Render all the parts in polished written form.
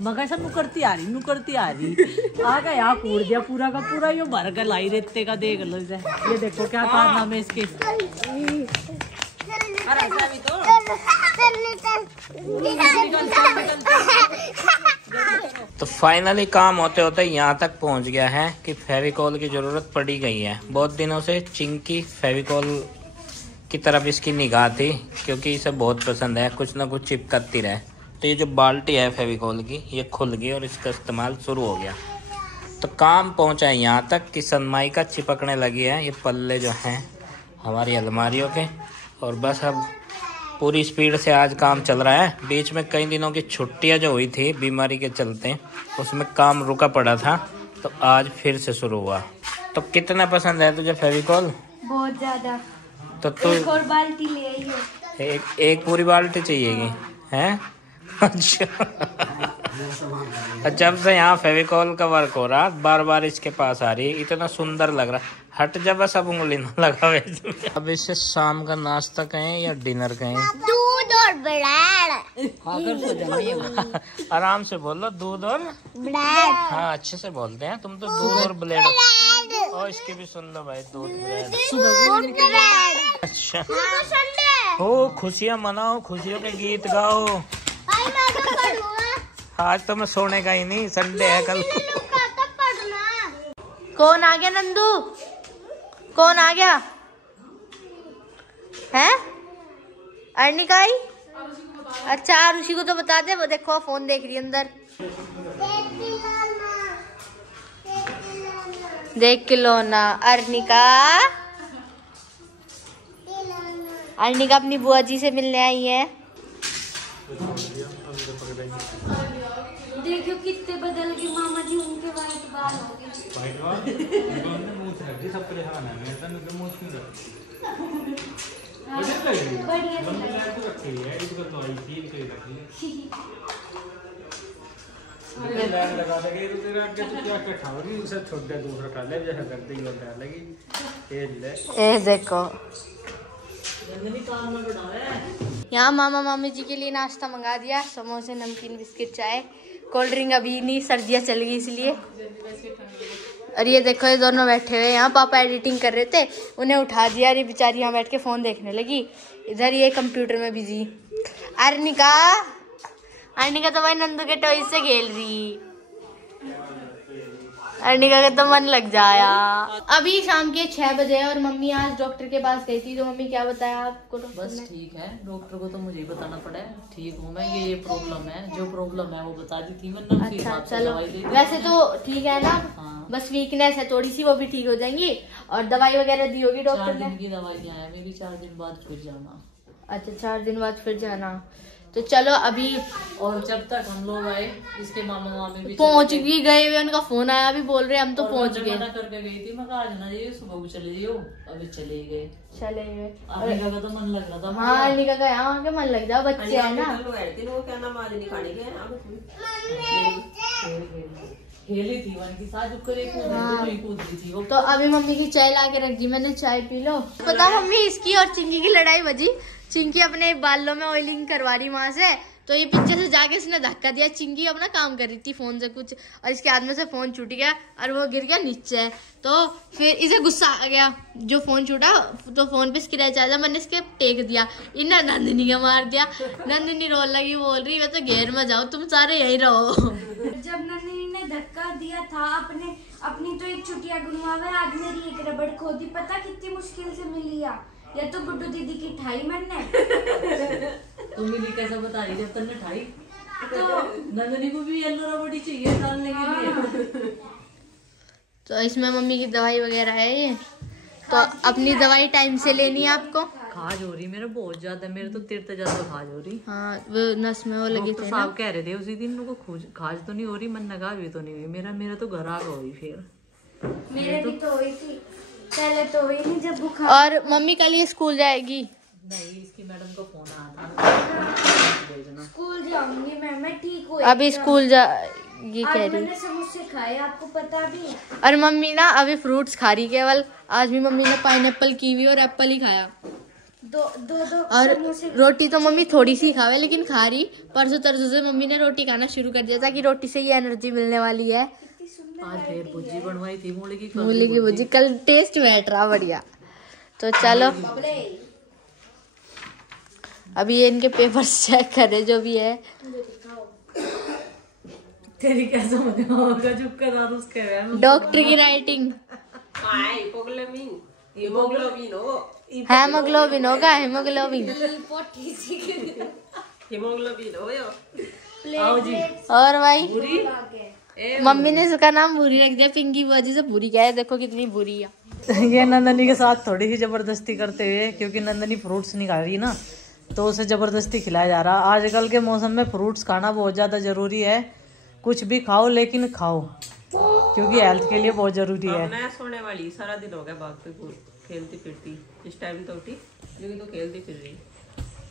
मगर सब नुकरती आ रही आ गया यहाँ कूड़ दिया पूरा का पूरा, यो भर कर लाई रेते का। देख लो इसे, ये देखो क्या कारनामे है इसके। तो फाइनली काम होते होते यहाँ तक पहुँच गया है कि फेविकॉल की ज़रूरत पड़ी गई है। बहुत दिनों से चिंकी फेविकॉल की तरफ इसकी निगाह थी, क्योंकि इसे बहुत पसंद है कुछ ना कुछ चिपकाती रहे। तो ये जो बाल्टी है फेविकॉल की, ये खुल गई और इसका इस्तेमाल शुरू हो गया। तो काम पहुँचा है यहाँ तक कि सनमाइका चिपकने लगी है ये पल्ले जो हैं हमारी अलमारियों के। और बस अब पूरी स्पीड से आज काम चल रहा है। बीच में कई दिनों की छुट्टियां जो हुई थी बीमारी के चलते, उसमें काम रुका पड़ा था, तो आज फिर से शुरू हुआ। तो कितना पसंद है तुझे फेविकॉल? बहुत ज्यादा। तो तू एक और बाल्टी ले आइए। एक पूरी बाल्टी चाहिएगी हैं? अच्छा जब से यहाँ फेविकॉल का वर्क हो रहा, बार बार इसके पास आ रही है, इतना सुंदर लग रहा। हट जा बस, अब उंगली ना लगा वैसे। अब इसे शाम का नाश्ता कहें या डिनर कहें? दूध और ब्रेड। आराम से बोलो, दूध और ब्रेड। हाँ अच्छे से बोलते हैं तुम तो। दूध और ब्रेड। और इसके भी सुन लो भाई, दूध ब्रेड। अच्छा हो, खुशियाँ मनाओ, खुशियों के गीत गाओ। आज तो मैं सोने का ही नहीं, संडे है कल। कौन आ गया नंदू? कौन आ गया है? अर्निका आई? अच्छा आरुषि को तो बता दे, वो देखो फोन देख रही है अंदर। देख खिलौना। अर्निका अपनी बुआ जी से मिलने आई है। देखो कितने बदल गए मामा जी, उनके वाइट बाल हो गए। देखो यहाँ मामा मामी जी के लिए नाश्ता मंगा दिया, समोसे, नमकीन, बिस्किट, चाय, कोल्ड ड्रिंक अभी नहीं, सर्दियाँ चल गई इसलिए। और ये देखो ये दोनों बैठे हुए यहाँ, पापा एडिटिंग कर रहे थे, उन्हें उठा दिया, ये बेचारी यहाँ बैठ के फ़ोन देखने लगी। इधर ये कंप्यूटर में बिजी। अर्निका तो भाई नंदू के टॉय से खेल रही। अर्निका का तो मन लग जाया। अभी शाम के 6 बजे और मम्मी आज डॉक्टर के पास गई थी। तो मम्मी क्या बताया आपको? बस ठीक है, डॉक्टर को तो मुझे ही बताना पड़ा, ठीक हूँ मैं। ये प्रॉब्लम है, जो प्रॉब्लम है वो बता दी थी मैंने। अच्छा चलो, वैसे तो ठीक है ना? हाँ। बस वीकनेस है थोड़ी सी, वो भी ठीक हो जाएंगी। और दवाई वगैरह दी होगी डॉक्टर ने? 4 दिन की दवाई है, मैं भी 4 दिन बाद फिर जाना। अच्छा 4 दिन बाद फिर जाना। तो चलो अभी, और जब तक हम लोग आए इसके मामा मामी भी पहुंच भी गए हुए, उनका फोन आया, अभी बोल रहे हैं हम तो पहुंच गए। करके गई थी, मैं कहा आज ना जाइए, सुबह को चले जाइयो। अभी चले गए। अर्निका का तो मन लग रहा था। हाँ अर्निका का यहाँ के मन लग जाओ, बच्चे है ना। खेली थी वन की साथ, थी वो। तो अभी मम्मी की चाय ला के रख दी मैंने, चाय पी लो। पता मम्मी इसकी और चिंकी की लड़ाई बजी। चिंकी अपने बालों में ऑयलिंग करवा रही वहां से, तो ये पीछे से जाके इसने धक्का दिया। चिंकी अपना काम कर रही थी फोन से कुछ, और इसके हाथ में से फोन छूट गया और वो गिर गया नीचे। तो फिर इसे गुस्सा आ गया, जो फोन छूटा तो फोन पे स्क्रैच आ जा, मैंने इसके टेक दिया, इन्हें नंदिनी का मार दिया। नंदिनी रोल लगी, बोल रही मैं तो घेर में जाऊँ, तुम सारे यही रहो। जब नंदिनी ने धक्का दिया था अपनी तो एक चुटिया गुनवावे, आज मेरी एक रबड़ खो दी। पता कितनी मुश्किल से मिली या तो गुड्डू दीदी की ठाई मैंने। तुम मिली कैसे बता रही जब तक ठाई? तो नंदिनी को भी येलो रबड़ चाहिए डालने के लिए। तो इसमें मम्मी की दवाई वगैरह है ये, तो अपनी दवाई टाइम से लेनी है आपको। खाज हो रही मेरा बहुत ज्यादा, मेरे तो तीर्थ ज्यादा खाज हो रही। हाँ वो नस में वो लगी थी ना, कह रहे थे उसी दिन को खाज तो नहीं हो रही, मन नगाज भी तो नहीं हुई। मेरा तो घर आग हो रही। फिर मेरे भी तो हुई थी, पहले तो हुई नहीं जब बुखार। और मम्मी कल ये स्कूल जाएगी? नहीं, इसकी मैडम को फोन आया था। स्कूल जाऊंगी मैं ठीक हुई। अभी स्कूल ये कह रही। मैंने समोसे खाए, आपको पता भी है। और मम्मी ना अभी फ्रूट्स खा रही केवल। आज भी मम्मी ने पाइनएप्पल, कीवी और एप्पल ही खाया। दो और रोटी तो मम्मी थोड़ी सी खावे लेकिन खा रही। परसों तरसों से मम्मी ने रोटी खाना शुरू कर दिया था कि रोटी से ही एनर्जी मिलने वाली है। आज फिर भुजी बनवाई थी मूली की, मूली की भुजी, कल टेस्ट बैठ रहा बढ़िया। तो चलो अभी ये इनके पेपर्स चेक करे जो भी है। तेरी क्या समझ में होगा, चुप कर और उसके डॉक्टर की राइटिंग हेमोग्लोबिन होगा, हेमोग्लोबिन। आओ जी। और भाई मम्मी ने इसका नाम भूरी रख दिया, पिंकी बुआ से भूरी क्या है, देखो कितनी भूरी है। ये नंदनी के साथ थोड़ी सी जबरदस्ती करते हुए, क्योंकि नंदनी फ्रूट्स नहीं खा रही ना, तो उसे जबरदस्ती खिलाया जा रहा। आजकल के मौसम में फ्रूट्स खाना बहुत ज्यादा जरूरी है। कुछ भी खाओ लेकिन खाओ, क्योंकि हेल्थ के लिए बहुत जरूरी है। मैं सोने वाली, सारा दिन हो गया भागती खेलती फिरती। इस टाइम तो उठी लेकिन तो खेलती फिर रही।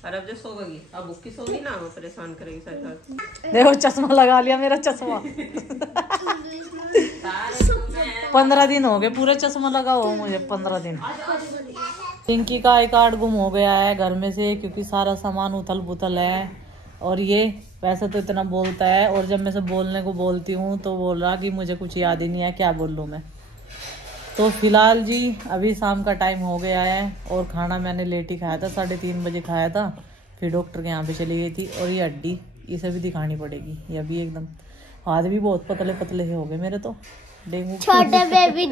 और अब जो सोगी, अब भूखी सोगी ना, वो परेशान करेगी सारी रात। देखो चश्मा लगा लिया, मेरा चश्मा 15 दिन हो गए पूरे चश्मा लगा हुआ मुझे, 15 दिन। पिंकी का आई कार्ड गुम हो गया है घर में से, क्योंकि सारा सामान उथल पुथल है। और ये वैसे तो इतना बोलता है, और जब मैं से बोलने को बोलती हूँ तो बोल रहा कि मुझे कुछ याद ही नहीं है, क्या बोल लूँ मैं। तो फिलहाल जी अभी शाम का टाइम हो गया है, और खाना मैंने लेट ही खाया था, 3:30 बजे खाया था। फिर डॉक्टर के यहाँ पे चली गई थी। और ये हड्डी इसे भी दिखानी पड़ेगी, ये अभी एकदम हाथ भी बहुत पतले पतले हो गए मेरे तो, डेंगू छोटे बेबी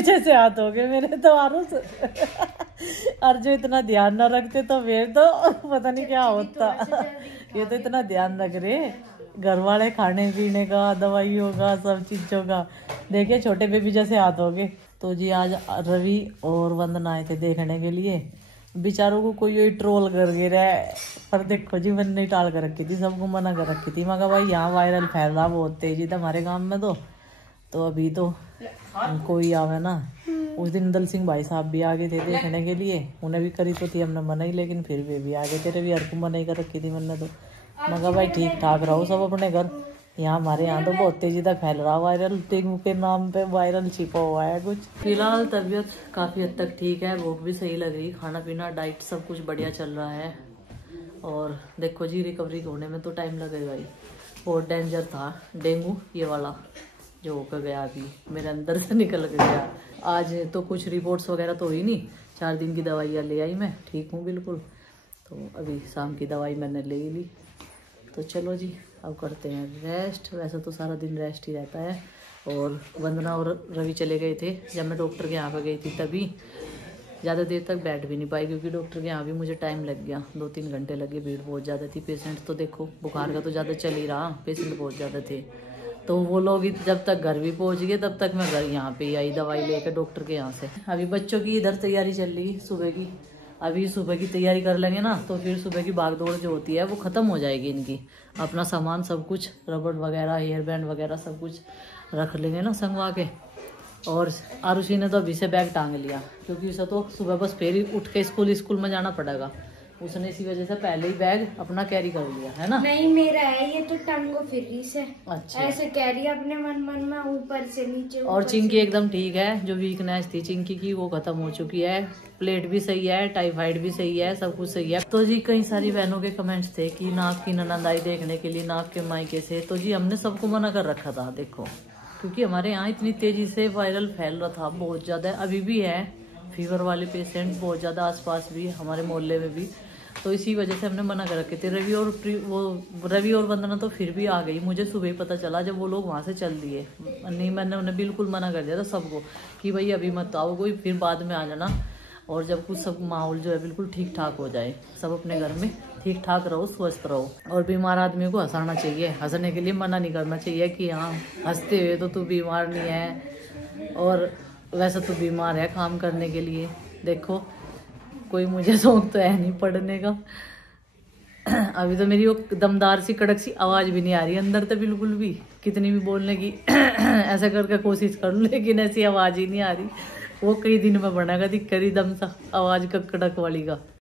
जैसे हाथ हो गए मेरे तो आरुष। और जो इतना ध्यान ना रखते तो फिर तो पता नहीं क्या होता। ये तो इतना ध्यान रख रहे घर वाले, खाने पीने का, दवाइयों का, सब चीजों का। देखिए छोटे बेबी जैसे हाथ हो गए। तो जी आज रवि और वंदना आए थे देखने के लिए। बेचारों को कोई ट्रोल कर गिरा है, पर देखो जी मैंने नहीं टाल कर रखी थी, सबको मना कर रखी थी। मगर भाई यहाँ वायरल फैल रहा बहुत तेजी था हमारे गांव में। तो अभी तो कोई आवे ना। उस दिन दल सिंह भाई साहब भी आ गए थे देखने के लिए, उन्हें भी करी तो थी हमने मना ही, लेकिन फिर वे भी आ गए। तेरे भी हर को मना ही कर रखी थी मैंने तो। मगर भाई ठीक ठाक रहो सब अपने घर। यहाँ हमारे यहाँ तो बहुत तेजी तक फैल रहा वायरल, डेंगू के नाम पे वायरल छिपा हुआ है कुछ। फिलहाल तबीयत काफी हद तक ठीक है, भूख भी सही लग रही, खाना पीना डाइट सब कुछ बढ़िया चल रहा है। और देखो जी रिकवरी होने में तो टाइम लगेगा ही। बहुत डेंजर था डेंगू ये वाला जो होकर गया, अभी मेरे अंदर से निकल गया। आज तो कुछ रिपोर्ट्स वगैरह तो हुई नहीं, 4 दिन की दवाइयाँ ले आई, मैं ठीक हूँ बिल्कुल। तो अभी शाम की दवाई मैंने ले ली। तो चलो जी अब करते हैं रेस्ट। वैसे तो सारा दिन रेस्ट ही रहता है। और वंदना और रवि चले गए थे जब मैं डॉक्टर के यहाँ पर गई थी, तभी ज़्यादा देर तक बैठ भी नहीं पाई, क्योंकि डॉक्टर के यहाँ भी मुझे टाइम लग गया, 2-3 घंटे लगे। भीड़ बहुत ज़्यादा थी, पेशेंट तो देखो बुखार का तो ज़्यादा चल ही रहा, पेशेंट बहुत ज़्यादा थे। तो वो लोग जब तक घर भी पहुंच गए तब तक मैं घर यहाँ पे आई दवाई लेकर डॉक्टर के यहाँ से। अभी बच्चों की इधर तैयारी चल रही सुबह की। अभी सुबह की तैयारी कर लेंगे ना तो फिर सुबह की भागदौड़ जो होती है वो खत्म हो जाएगी इनकी। अपना सामान सब कुछ, रबड़ वगैरह, हेयर बैंड वगैरह सब कुछ रख लेंगे ना संगवा के। और आरुषि ने तो अभी से बैग टांग लिया, क्योंकि उसे तो सुबह बस फिर ही उठ के स्कूल में जाना पड़ेगा। उसने इसी वजह से पहले ही बैग अपना कैरी कर लिया है ना। नहीं मेरा है ये तो टांगो फिर से। अच्छा ऐसे कैरी अपने मन में ऊपर से नीचे। और चिंकी एकदम ठीक है, जो वीकनेस थी चिंकी की वो खत्म हो चुकी है। प्लेट भी सही है, टाइफाइड भी सही है, सब कुछ सही है। तो जी कई सारी बहनों के कमेंट्स थे कि नाक की ननद आई देखने के लिए, नाक के मायके से। तो जी हमने सबको मना कर रखा था देखो, क्योंकि हमारे यहाँ इतनी तेजी से वायरल फैल रहा था, बहुत ज्यादा अभी भी है। फीवर वाले पेशेंट बहुत ज्यादा आसपास भी, हमारे मोहल्ले में भी। तो इसी वजह से हमने मना कर रखे थे। रवि और वंदना तो फिर भी आ गई, मुझे सुबह ही पता चला जब वो लोग वहाँ से चल दिए। नहीं मैंने उन्हें बिल्कुल मना कर दिया था सबको कि भाई अभी मत आओ कोई, फिर बाद में आ जाना। और जब कुछ सब माहौल जो है बिल्कुल ठीक ठाक हो जाए, सब अपने घर में ठीक ठाक रहो, स्वस्थ रहो। और बीमार आदमी को हंसाना चाहिए, हंसने के लिए मना नहीं करना चाहिए कि हाँ हंसते हुए तो तू बीमार नहीं है, और वैसे तो बीमार है काम करने के लिए। देखो कोई मुझे शौक तो है नहीं पढ़ने का। अभी तो मेरी वो दमदार सी कड़क सी आवाज भी नहीं आ रही अंदर तो बिल्कुल भी, कितनी भी बोलने की ऐसा करके कोशिश कर लूं, लेकिन ऐसी आवाज ही नहीं आ रही। वो कई दिन में बनेगा दिक्कत दम सा आवाज का कड़क वाली का।